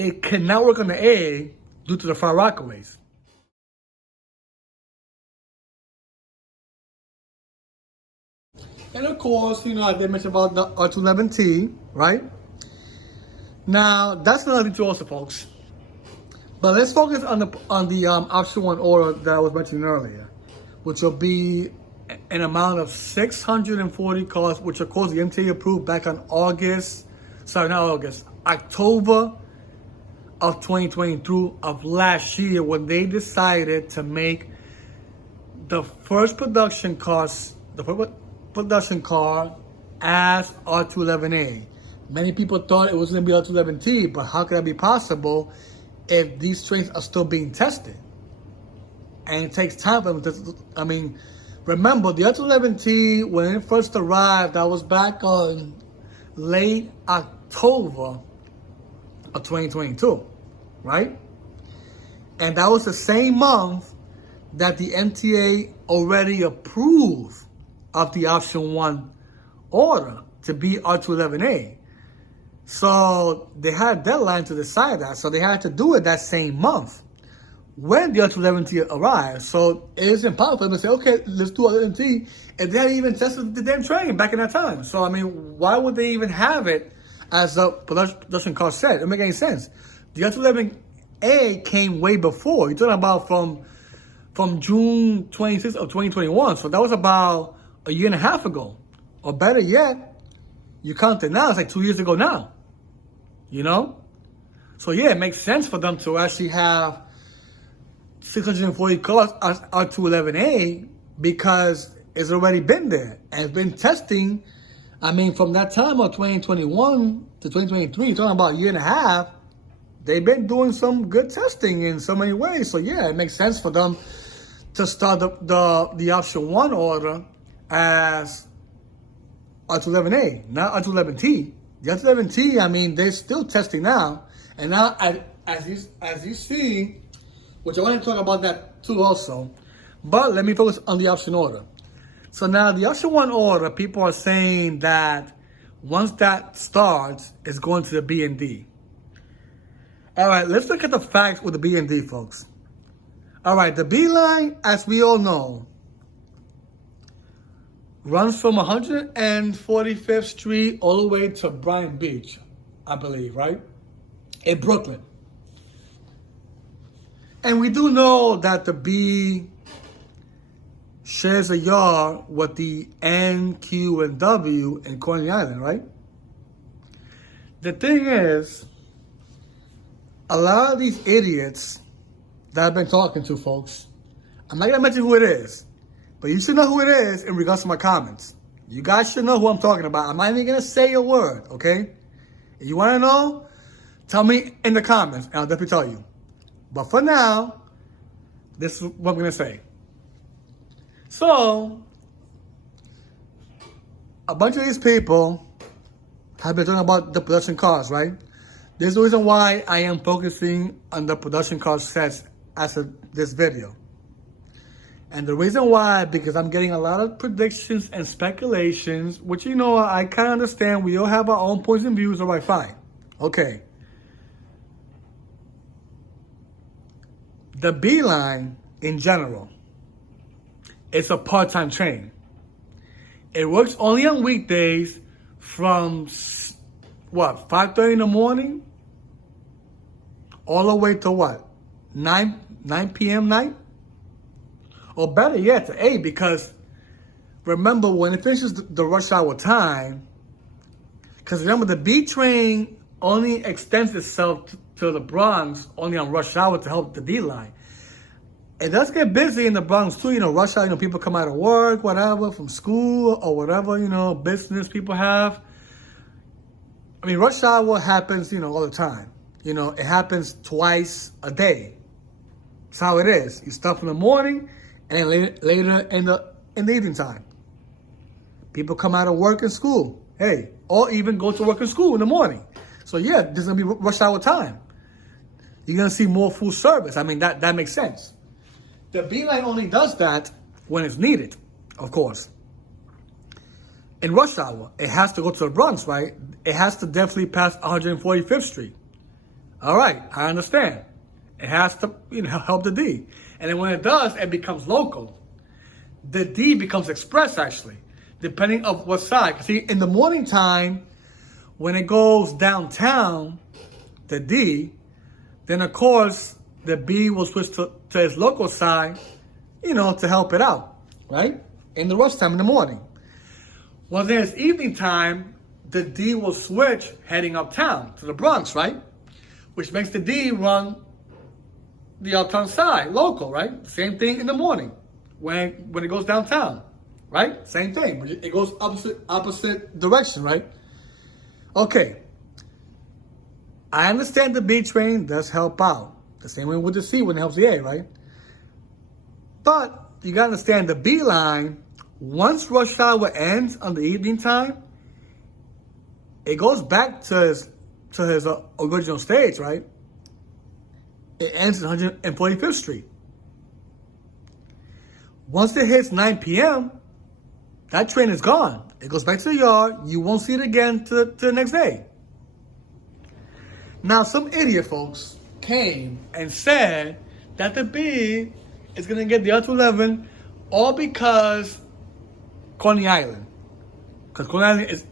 it cannot work on the A due to the far rockaways. And of course, I did mention about the R211T, right? Now, that's another thing too also, folks. But let's focus on the option one order that I was mentioning earlier, which will be an amount of 640 cars, which of course the MTA approved back on October of 2022 of last year, when they decided to make the first production car as R211a. Many people thought it was going to be R211T, but how could that be possible if these trains are still being tested? And it takes time for them to, remember the R211T, when it first arrived, that was back on late October of 2022, right? And that was the same month that the MTA already approved of the option one order to be R211A. So they had a deadline to decide that. So they had to do it that same month when the R211T arrived. So it is impossible for them to say, okay, let's do R211T, if they hadn't even tested the damn train back in that time. So, why would they even have it as the production car said? It doesn't make any sense. The R211A came way before. You're talking about from June 26th of 2021. So that was about a year and a half ago. Or better yet, you count it now, it's like 2 years ago now. So yeah, it makes sense for them to actually have 640 cars as R211A because it's already been there and it's been testing. From that time of 2021 to 2023, you're talking about a year and a half, they've been doing some good testing in so many ways. So yeah, it makes sense for them to start the option one order as R211A, not R211T. The R211T, they're still testing now. And now, as you see, which I want to talk about that too also, but let me focus on the option order. So now the option one order, people are saying that once that starts, it's going to the B and D. All right, let's look at the facts with the B and D, folks. All right, the B line, as we all know, runs from 145th Street all the way to Bryant Beach, I believe, right? In Brooklyn. And we do know that the B shares a yard with the N, Q, and W in Coney Island, right? The thing is, a lot of these idiots that I've been talking to, folks, I'm not going to mention who it is, but you should know who it is in regards to my comments. You guys should know who I'm talking about. I'm not even going to say a word, okay? If you want to know, tell me in the comments, and I'll definitely tell you. But for now, this is what I'm going to say. So, a bunch of these people have been talking about the production cars, right? There's the reason why I am focusing on the production car sets as of this video. And the reason why, because I'm getting a lot of predictions and speculations, which, I kind of understand. We all have our own points and views. All right, fine. Okay. The B line, in general, it's a part-time train. It works only on weekdays from, 5:30 in the morning? All the way to 9 p.m. night? Or better yet, to 8, because remember, when it finishes the rush hour time, because remember, the B train only extends itself to the Bronx only on rush hour to help the D line. It does get busy in the Bronx too, rush hour, people come out of work, whatever, from school or whatever, business people have. Rush hour happens, all the time. It happens twice a day. That's how it is. You start from the morning and then later in the evening time. People come out of work and school. Hey, or even go to work and school in the morning. So yeah, there's gonna be rush hour time. You're gonna see more full service. That makes sense. The B line only does that when it's needed, of course. In rush hour, it has to go to the Bronx, right? It has to definitely pass 145th Street. All right, I understand. It has to, help the D. And then when it does, it becomes local. The D becomes express, actually, depending on what side. See, in the morning time, when it goes downtown, the D, then of course, the B will switch to its local side, to help it out, right? In the rush time in the morning. Well, then it's evening time, the D will switch heading uptown to the Bronx, right? Which makes the D run the uptown side, local, right? Same thing in the morning when it goes downtown, right? Same thing. It goes opposite direction, right? Okay. I understand the B train does help out. The same way with the C when it helps the A, right? But you gotta understand the B line, once rush hour ends on the evening time, it goes back to his original stage, right? It ends at 145th Street. Once it hits 9 p.m., that train is gone. It goes back to the yard. You won't see it again to the next day. Now, some idiot folks came and said that the B is going to get the R211 all because Coney Island. Because Coney Island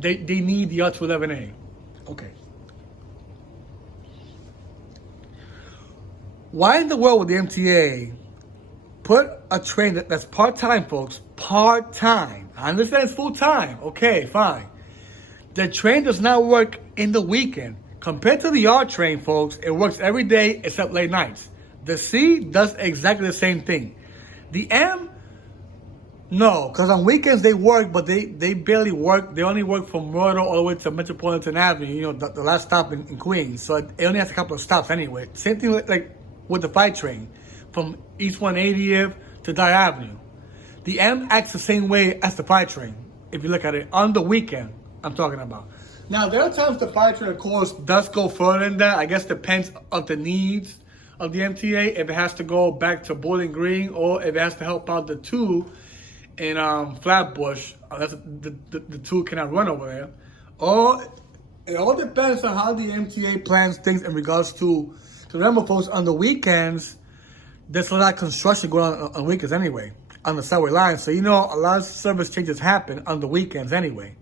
they need the R211a. Okay. Why in the world would the MTA put a train that's part-time, folks? Part-time. I understand it's full-time. Okay, fine. The train does not work in the weekend. Compared to the R train, folks, it works every day except late nights. The C does exactly the same thing. The M, no, because on weekends they work, but they barely work. They only work from Myrtle all the way to Metropolitan Avenue, the last stop in Queens. So it only has a couple of stops anyway. Same thing like with the 5 train from East 180th to Dye Avenue. The M acts the same way as the 5 train, if you look at it, on the weekend I'm talking about. Now, there are times the 5 train, of course, does go further than that. I guess depends on the needs of the MTA, if it has to go back to Bowling Green or if it has to help out the 2 in Flatbush. Unless the 2 cannot run over there. Or it all depends on how the MTA plans things in regards to remember, folks, on the weekends, there's a lot of construction going on weekends anyway, on the subway line. So, a lot of service changes happen on the weekends anyway.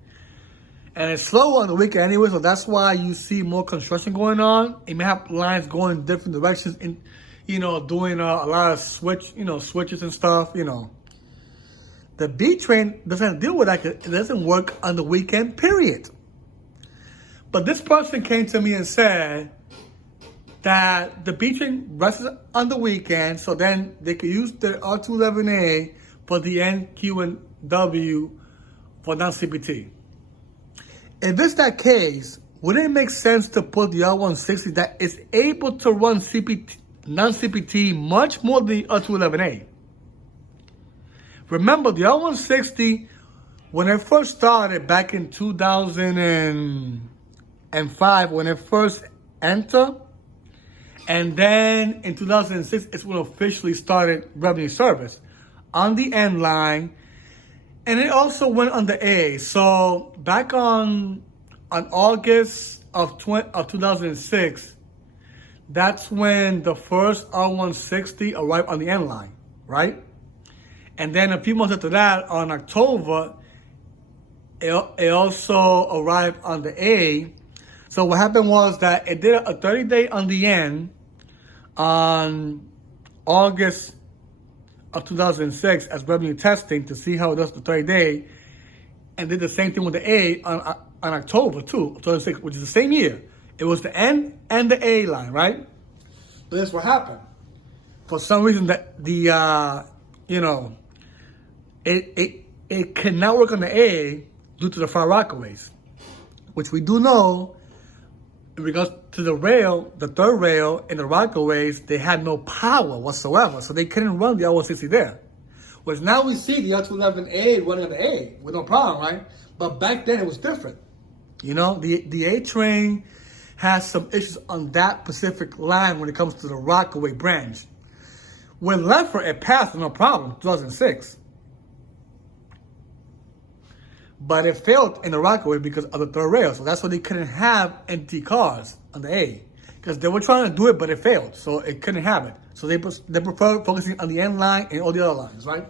And it's slow on the weekend anyway, so that's why you see more construction going on. It may have lines going in different directions, doing a lot of switches and stuff, The B train doesn't deal with that. It doesn't work on the weekend, period. But this person came to me and said that the B train rests on the weekend, so then they could use the R211A for the NQ and W for non-CPT. If it's that case, wouldn't it make sense to put the R160 that is able to run non-CPT much more than the R211A? Remember, the R160, when it first started back in 2005, when it first entered, and then in 2006, it's when it officially started revenue service on the N line. And it also went on the A. So back on August of 2006, that's when the first R160 arrived on the N line, right? And then a few months after that, on October, it also arrived on the A. So what happened was that it did a 30-day on the N on August of 2006 as revenue testing to see how it does the 30-day, and did the same thing with the A on October too, 2006, which is the same year. It was the N and the A line, right? But that's what happened. For some reason, that it cannot work on the A due to the Far Rockaways, which we do know. In regards to the rail, the third rail in the Rockaways, they had no power whatsoever, so they couldn't run the R160 there. Whereas now we see the R211A running on the A with no problem, right? But back then it was different. The A train has some issues on that specific line when it comes to the Rockaway branch. With Leffert, it passed no problem, 2006. But it failed in the Rockaway because of the third rail. So that's why they couldn't have empty cars on the A. because they were trying to do it, but it failed, so it couldn't happen. So they prefer focusing on the end line and all the other lines, right?